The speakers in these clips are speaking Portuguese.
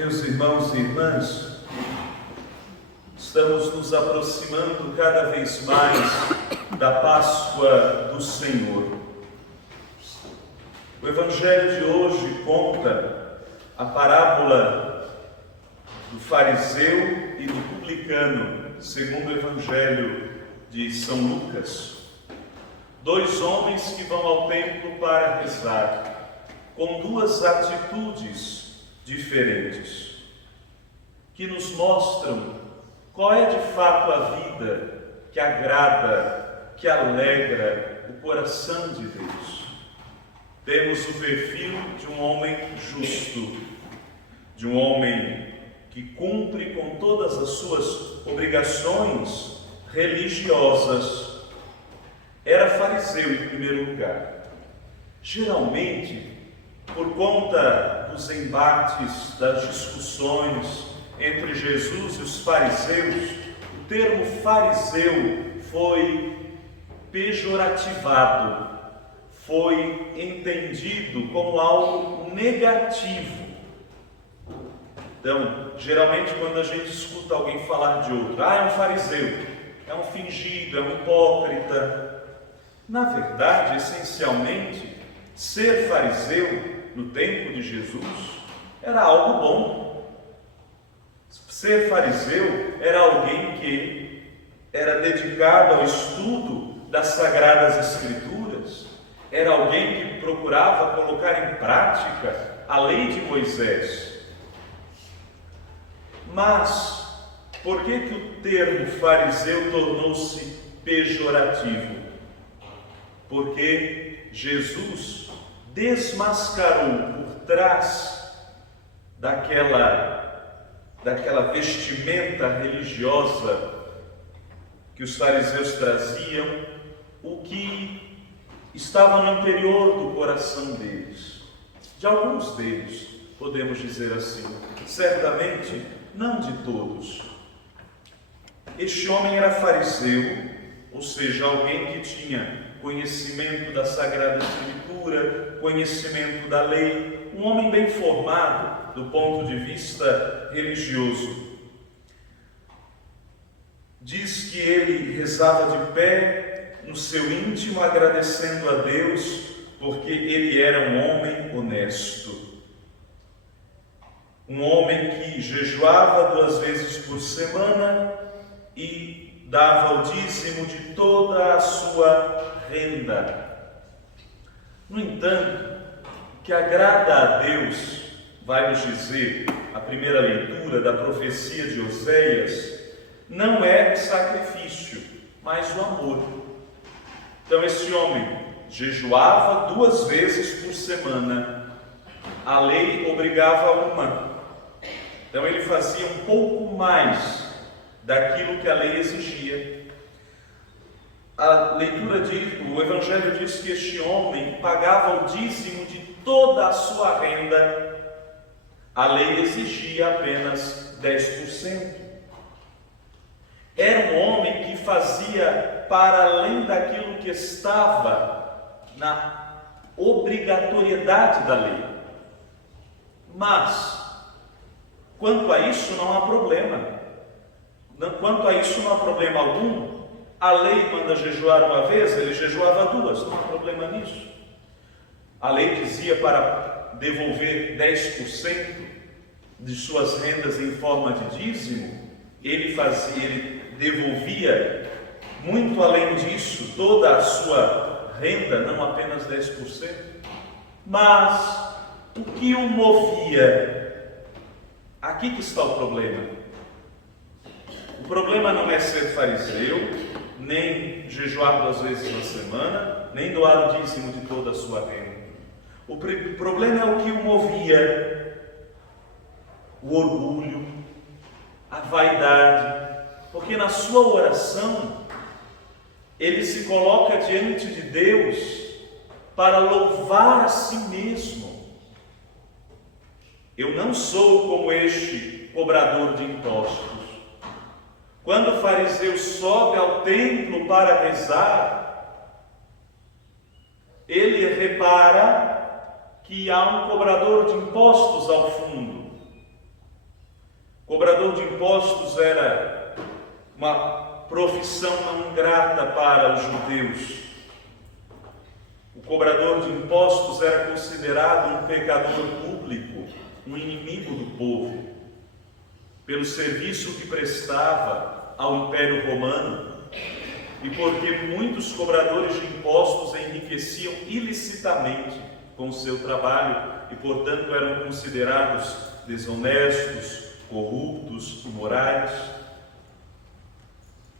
Meus irmãos e irmãs, estamos nos aproximando cada vez mais da Páscoa do Senhor. O Evangelho de hoje conta a parábola do fariseu e do publicano, segundo o Evangelho de São Lucas. Dois homens que vão ao templo para rezar, com duas atitudes diferentes, que nos mostram qual é de fato a vida que agrada, que alegra o coração de Deus. Temos o perfil de um homem justo, de um homem que cumpre com todas as suas obrigações religiosas. Era fariseu em primeiro lugar. Geralmente, por conta dos embates, das discussões entre Jesus e os fariseus, o termo fariseu foi pejorativado, foi entendido como algo negativo. Então, geralmente quando a gente escuta alguém falar de outro, é um fariseu, é um fingido, é um hipócrita. Na verdade, essencialmente, ser fariseu no tempo de Jesus era algo bom. Ser fariseu era alguém que era dedicado ao estudo das Sagradas Escrituras, era alguém que procurava colocar em prática a lei de Moisés. Mas por que o termo fariseu tornou-se pejorativo? Porque Jesus desmascarou por trás daquela vestimenta religiosa que os fariseus traziam, o que estava no interior do coração deles. De alguns deles, podemos dizer assim, certamente não de todos. Este homem era fariseu, ou seja, alguém que tinha conhecimento da Sagrada Escritura, conhecimento da lei, um homem bem formado do ponto de vista religioso. Diz que ele rezava de pé no seu íntimo, agradecendo a Deus, porque ele era um homem honesto. Um homem que jejuava 2 vezes por semana e dava o dízimo de toda a sua renda. No entanto, o que agrada a Deus, vai nos dizer a primeira leitura da profecia de Oséias, não é o sacrifício, mas o amor. Então esse homem jejuava 2 vezes por semana, a lei obrigava uma. Então ele fazia um pouco mais daquilo que a lei exigia. A leitura diz, o Evangelho diz que este homem pagava o dízimo de toda a sua renda. A lei exigia apenas 10%. Era um homem que fazia para além daquilo que estava na obrigatoriedade da lei. Mas, quanto a isso não há problema. Quanto a isso não há problema algum. A lei manda jejuar 1 vez, ele jejuava 2, não há problema nisso. A lei dizia para devolver 10% de suas rendas em forma de dízimo, ele devolvia muito além disso, toda a sua renda, não apenas 10%. Mas o que o movia? Aqui que está o problema. O problema não é ser fariseu, nem jejuar 2 vezes na semana, nem doar o dízimo de toda a sua renda. O problema é o que o movia: o orgulho, a vaidade, porque na sua oração ele se coloca diante de Deus para louvar a si mesmo. Eu não sou como este cobrador de impostos. Quando o fariseu sobe ao templo para rezar, ele repara que há um cobrador de impostos ao fundo. cobrador de impostos era uma profissão não grata para os judeus. O cobrador de impostos era considerado um pecador público, um inimigo do povo, pelo serviço que prestava ao Império Romano e porque muitos cobradores de impostos enriqueciam ilicitamente com o seu trabalho e, portanto, eram considerados desonestos, corruptos, imorais.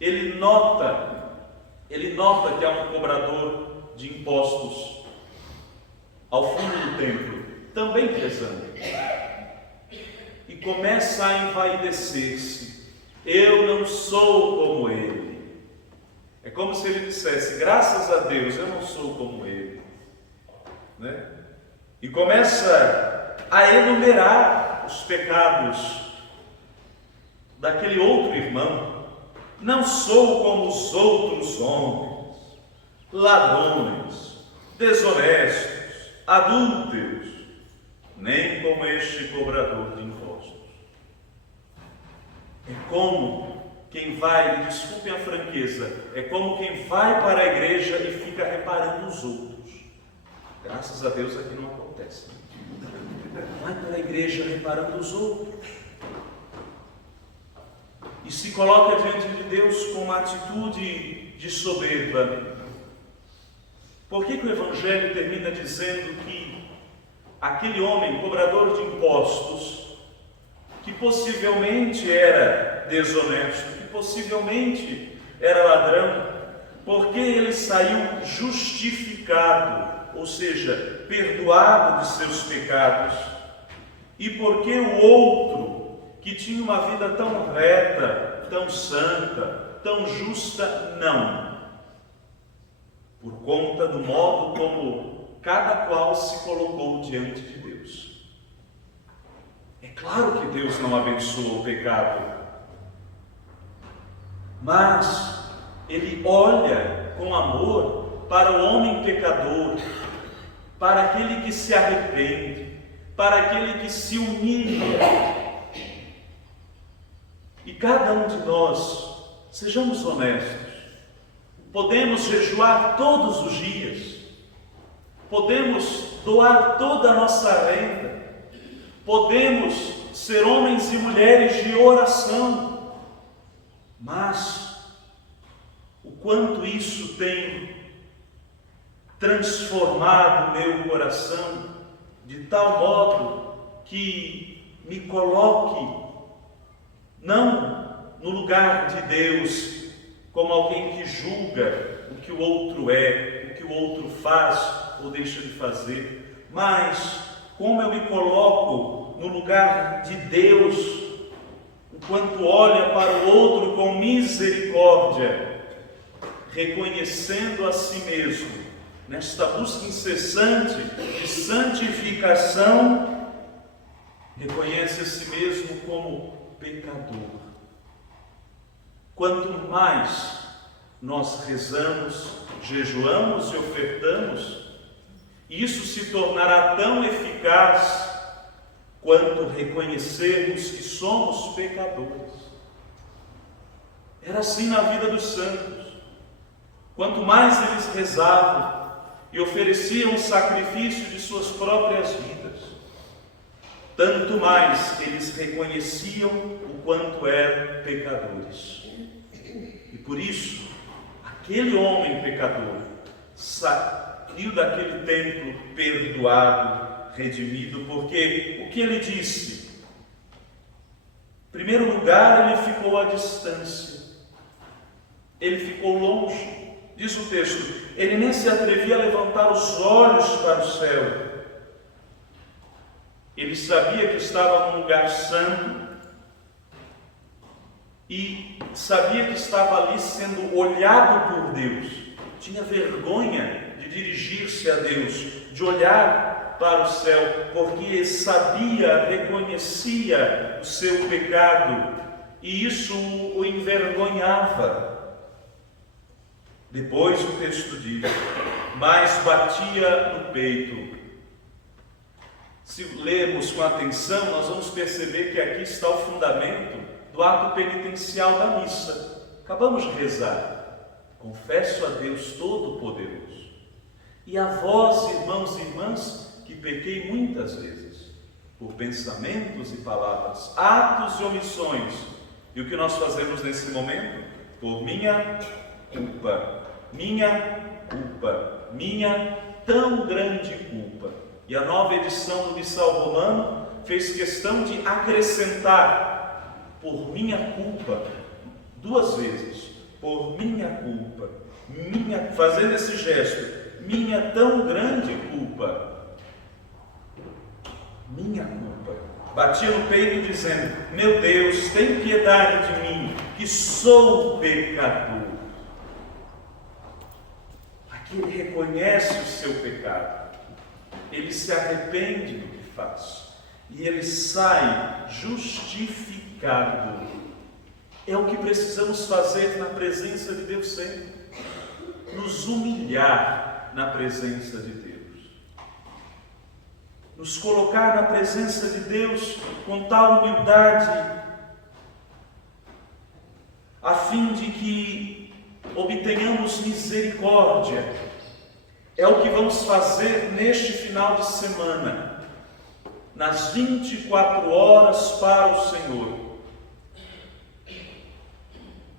Ele nota que há um cobrador de impostos ao fundo do templo, também prezando, e começa a envaidecer-se. Eu não sou como ele. É como se ele dissesse: graças a Deus eu não sou como ele, né? E começa a enumerar os pecados daquele outro irmão. Não sou como os outros homens, ladrões, desonestos, adúlteros, nem como este cobrador de impostos. É como quem vai, desculpem a franqueza, é como quem vai para a igreja e fica reparando os outros. Graças a Deus aqui não acontece. Vai para a igreja reparando os outros e se coloca diante de Deus com uma atitude de soberba. Por que o Evangelho termina dizendo que aquele homem, cobrador de impostos, que possivelmente era desonesto, que possivelmente era ladrão, porque ele saiu justificado, ou seja, perdoado de seus pecados, e porque o outro, que tinha uma vida tão reta, tão santa, tão justa, não, por conta do modo como cada qual se colocou diante de Deus. É claro que Deus não abençoa o pecado, mas Ele olha com amor para o homem pecador, para aquele que se arrepende, para aquele que se humilha. E cada um de nós, sejamos honestos, podemos jejuar todos os dias, podemos doar toda a nossa renda, podemos ser homens e mulheres de oração, mas o quanto isso tem transformado meu coração de tal modo que me coloque não no lugar de Deus como alguém que julga o que o outro é, o que o outro faz ou deixa de fazer, mas como eu me coloco no lugar de Deus, enquanto olha para o outro com misericórdia, reconhecendo a si mesmo, nesta busca incessante de santificação, reconhece a si mesmo como pecador. Quanto mais nós rezamos, jejuamos e ofertamos, isso se tornará tão eficaz quanto reconhecermos que somos pecadores. Era assim na vida dos santos. Quanto mais eles rezavam e ofereciam o sacrifício de suas próprias vidas, tanto mais eles reconheciam o quanto eram pecadores. E por isso, aquele homem pecador saiu daquele templo perdoado, redimido, porque o que ele disse? Em primeiro lugar, ele ficou à distância, ele ficou longe. Diz o texto, ele nem se atrevia a levantar os olhos para o céu. Ele sabia que estava num lugar santo e sabia que estava ali sendo olhado por Deus. Tinha vergonha de dirigir-se a Deus, de olhar para o céu, porque sabia, reconhecia o seu pecado e isso o envergonhava. Depois o texto diz, mas batia no peito. Se lermos com atenção, nós vamos perceber que aqui está o fundamento do ato penitencial da missa. Acabamos de rezar: confesso a Deus Todo-Poderoso e a vós, irmãos e irmãs, que pequei muitas vezes, por pensamentos e palavras, atos e omissões. E o que nós fazemos nesse momento? Por minha culpa, minha tão grande culpa. E a nova edição do Missal Romano fez questão de acrescentar: por minha culpa, 2 vezes, por minha culpa, fazendo esse gesto, minha tão grande culpa, minha culpa. Batia no peito dizendo: meu Deus, tem piedade de mim, que sou pecador. Aqui ele reconhece o seu pecado. Ele se arrepende do que faz e ele sai justificado. É o que precisamos fazer na presença de Deus sempre: nos humilhar na presença de Deus, nos colocar na presença de Deus com tal humildade, a fim de que obtenhamos misericórdia. É o que vamos fazer neste final de semana, nas 24 horas para o Senhor.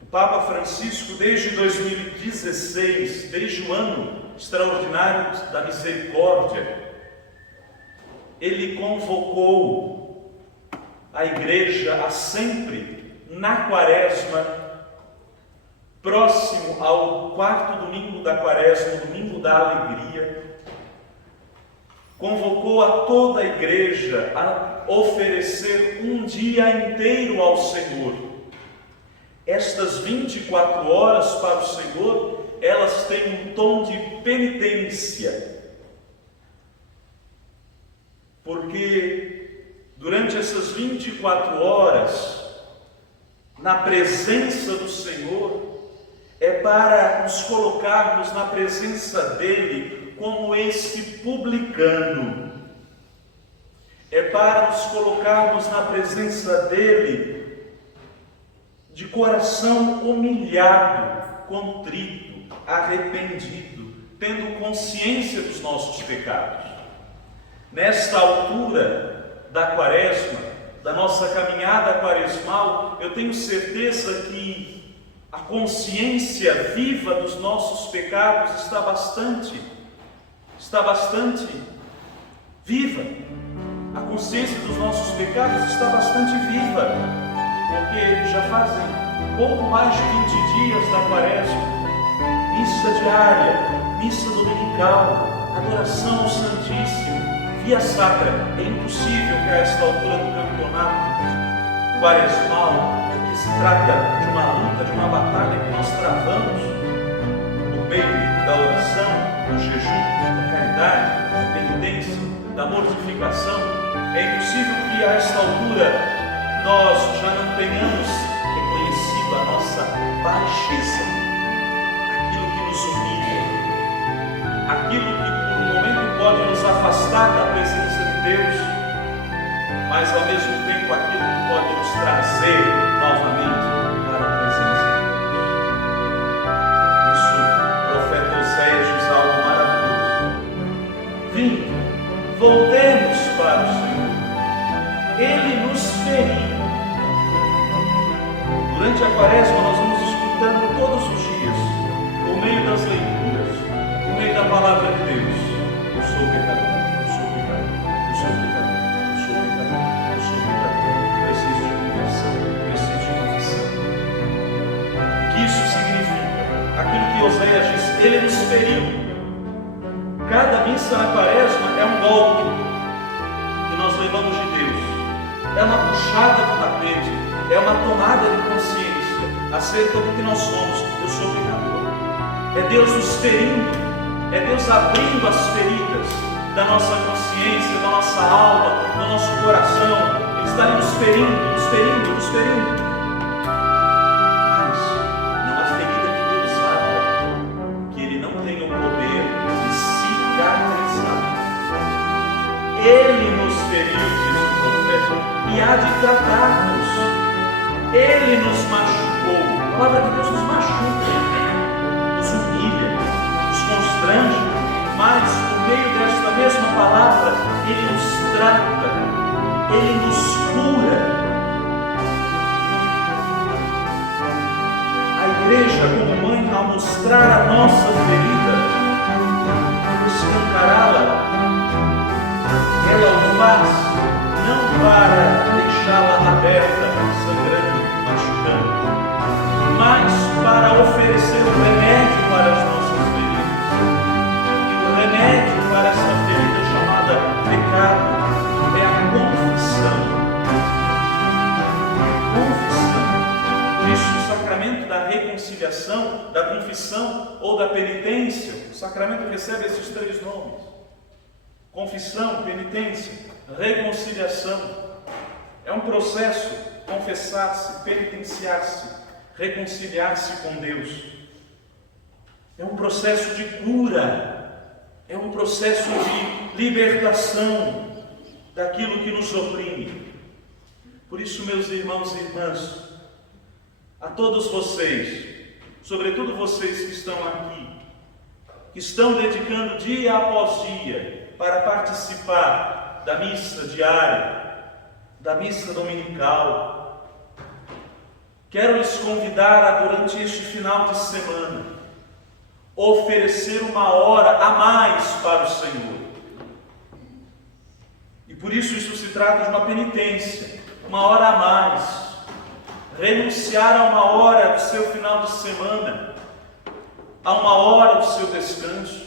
O Papa Francisco, desde 2016, desde o ano extraordinário da misericórdia, ele convocou a Igreja a sempre, na Quaresma, próximo ao 4º domingo da Quaresma, domingo da alegria, convocou a toda a Igreja a oferecer um dia inteiro ao Senhor. Estas 24 horas para o Senhor, elas têm um tom de penitência, porque durante essas 24 horas, na presença do Senhor, é para nos colocarmos na presença dele como esse publicano, é para nos colocarmos na presença dele de coração humilhado, contrito, arrependido, tendo consciência dos nossos pecados. Nesta altura da Quaresma, da nossa caminhada quaresmal, eu tenho certeza que a consciência viva dos nossos pecados está bastante viva. A consciência dos nossos pecados está bastante viva, porque já fazem pouco mais de 20 dias da Quaresma, missa diária, missa dominical, adoração ao Santíssimo, via sacra. É impossível que a esta altura do campeonato quaresmal, que se trata de uma luta, de uma batalha que nós travamos por meio da oração, do jejum, da caridade, da penitência, da mortificação, é impossível que a esta altura nós já não tenhamos reconhecido a nossa baixeza, aquilo que nos humilha, aquilo que por um momento pode nos afastar da presença de Deus, mas ao mesmo tempo aquilo que pode nos trazer novamente para a presença de Deus. Isso o profeta Oséias diz algo maravilhoso: vinde, voltemos para o Senhor, Ele nos feriu. Durante a Quaresma nós vamos escutando todos os dias, por meio das leituras, por meio da palavra de Deus: eu sou pecador, eu sou pecador, eu sou pecador, eu sou pecador, eu sou pecador, preciso de conversão, preciso de confissão. O que isso significa? Aquilo que Oséias diz: Ele nos feriu. Cada missa na Quaresma é um golpe que nós levamos de Deus, é uma puxada do tapete, é uma tomada de consciência acerca do que nós somos. Eu sou pecador. É Deus nos ferindo, é Deus abrindo as feridas da nossa consciência, da nossa alma, do nosso coração. Ele está ali nos ferindo, nos ferindo, nos ferindo. Mas não há ferida que Deus abra que Ele não tenha o poder de cicatrizar. Ele nos Ele nos machucou. A palavra de Deus nos machuca, nos humilha, nos constrange, mas por meio desta mesma palavra, Ele nos trata, Ele nos cura. A igreja, como mãe, ao mostrar a nossa ferida, escancará-la, ela o faz não para deixá-la aberta, sangrando, machucando, mas para oferecer o remédio para as nossas feridas. E o remédio para essa ferida chamada pecado é a confissão. Confissão. Por isso, o sacramento da reconciliação, da confissão ou da penitência, o sacramento recebe esses três nomes: confissão, penitência, reconciliação. É um processo confessar-se, penitenciar-se, reconciliar-se com Deus. É um processo de cura, é um processo de libertação daquilo que nos oprime. Por isso, meus irmãos e irmãs, a todos vocês, sobretudo vocês que estão aqui, que estão dedicando dia após dia para participar da missa diária, da missa dominical, quero lhes convidar a, durante este final de semana, oferecer uma hora a mais para o Senhor. E por isso se trata de uma penitência, uma hora a mais. Renunciar a uma hora do seu final de semana, a uma hora do seu descanso,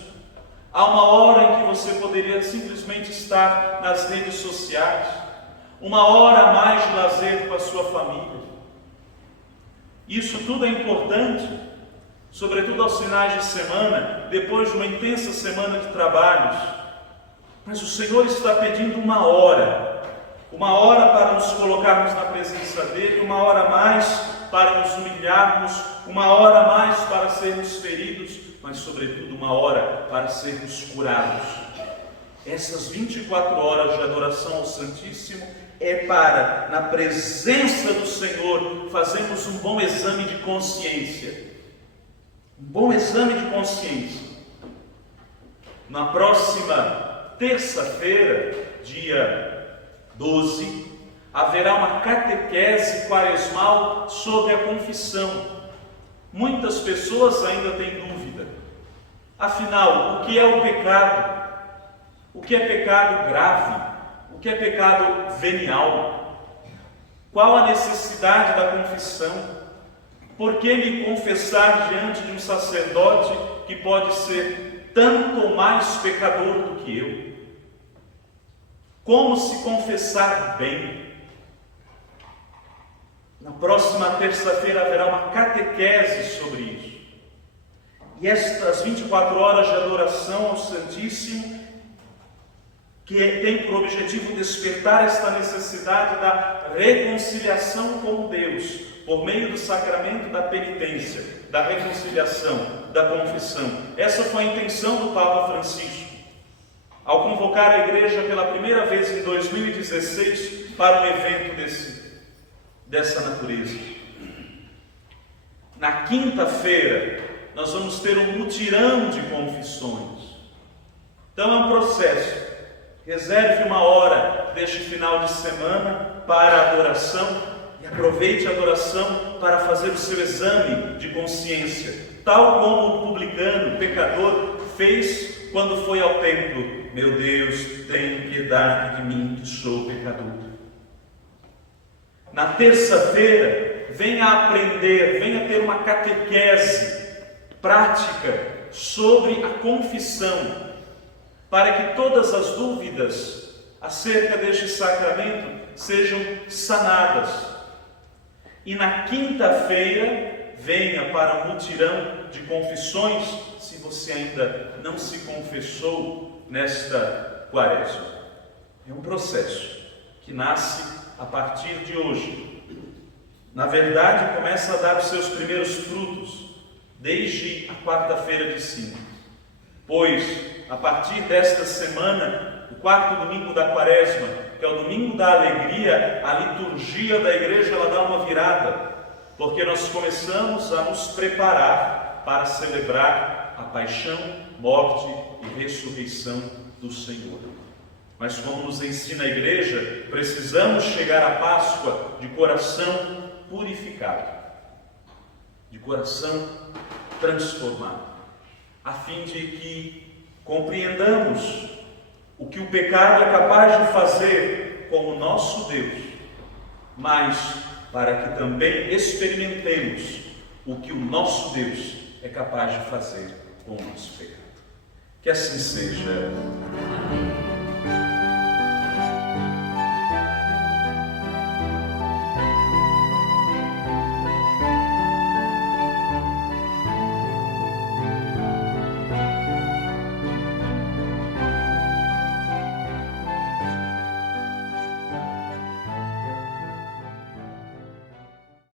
a uma hora em que você poderia simplesmente estar nas redes sociais, uma hora a mais de lazer com a sua família. Isso tudo é importante, sobretudo aos finais de semana, depois de uma intensa semana de trabalhos. Mas o Senhor está pedindo uma hora para nos colocarmos na presença dEle, uma hora a mais para nos humilharmos, uma hora a mais para sermos feridos, mas sobretudo uma hora para sermos curados. Essas 24 horas de adoração ao Santíssimo é para, na presença do Senhor, fazermos um bom exame de consciência. Um bom exame de consciência. Na próxima terça-feira, dia 12, haverá uma catequese quaresmal sobre a confissão. Muitas pessoas ainda têm dúvida. Afinal, o que é o pecado? O que é pecado grave? O que é pecado venial? Qual a necessidade da confissão? Por que me confessar diante de um sacerdote que pode ser tanto ou mais pecador do que eu? Como se confessar bem? Na próxima terça-feira haverá uma catequese sobre isso. E estas 24 horas de adoração ao Santíssimo, que tem por objetivo despertar esta necessidade da reconciliação com Deus, por meio do sacramento da penitência, da reconciliação, da confissão. Essa foi a intenção do Papa Francisco, ao convocar a igreja pela primeira vez em 2016 para um evento dessa natureza. Na quinta-feira, nós vamos ter um mutirão de confissões. Então é um processo. Reserve uma hora deste final de semana para a adoração e aproveite a adoração para fazer o seu exame de consciência, tal como o publicano, o pecador, fez quando foi ao templo. Meu Deus, tem piedade de mim, que sou pecador. Na terça-feira, venha aprender, venha ter uma catequese prática sobre a confissão, para que todas as dúvidas acerca deste sacramento sejam sanadas. E na quinta-feira, venha para um mutirão de confissões, se você ainda não se confessou nesta quaresma. É um processo que nasce a partir de hoje. Na verdade, começa a dar os seus primeiros frutos desde a quarta-feira de cinzas. Pois, a partir desta semana, o quarto domingo da Quaresma, que é o domingo da alegria, a liturgia da igreja ela dá uma virada, porque nós começamos a nos preparar para celebrar a paixão, morte e ressurreição do Senhor. Mas como nos ensina a igreja, precisamos chegar à Páscoa de coração purificado, de coração transformado, a fim de que compreendamos o que o pecado é capaz de fazer com o nosso Deus, mas para que também experimentemos o que o nosso Deus é capaz de fazer com o nosso pecado. Que assim seja. Amém.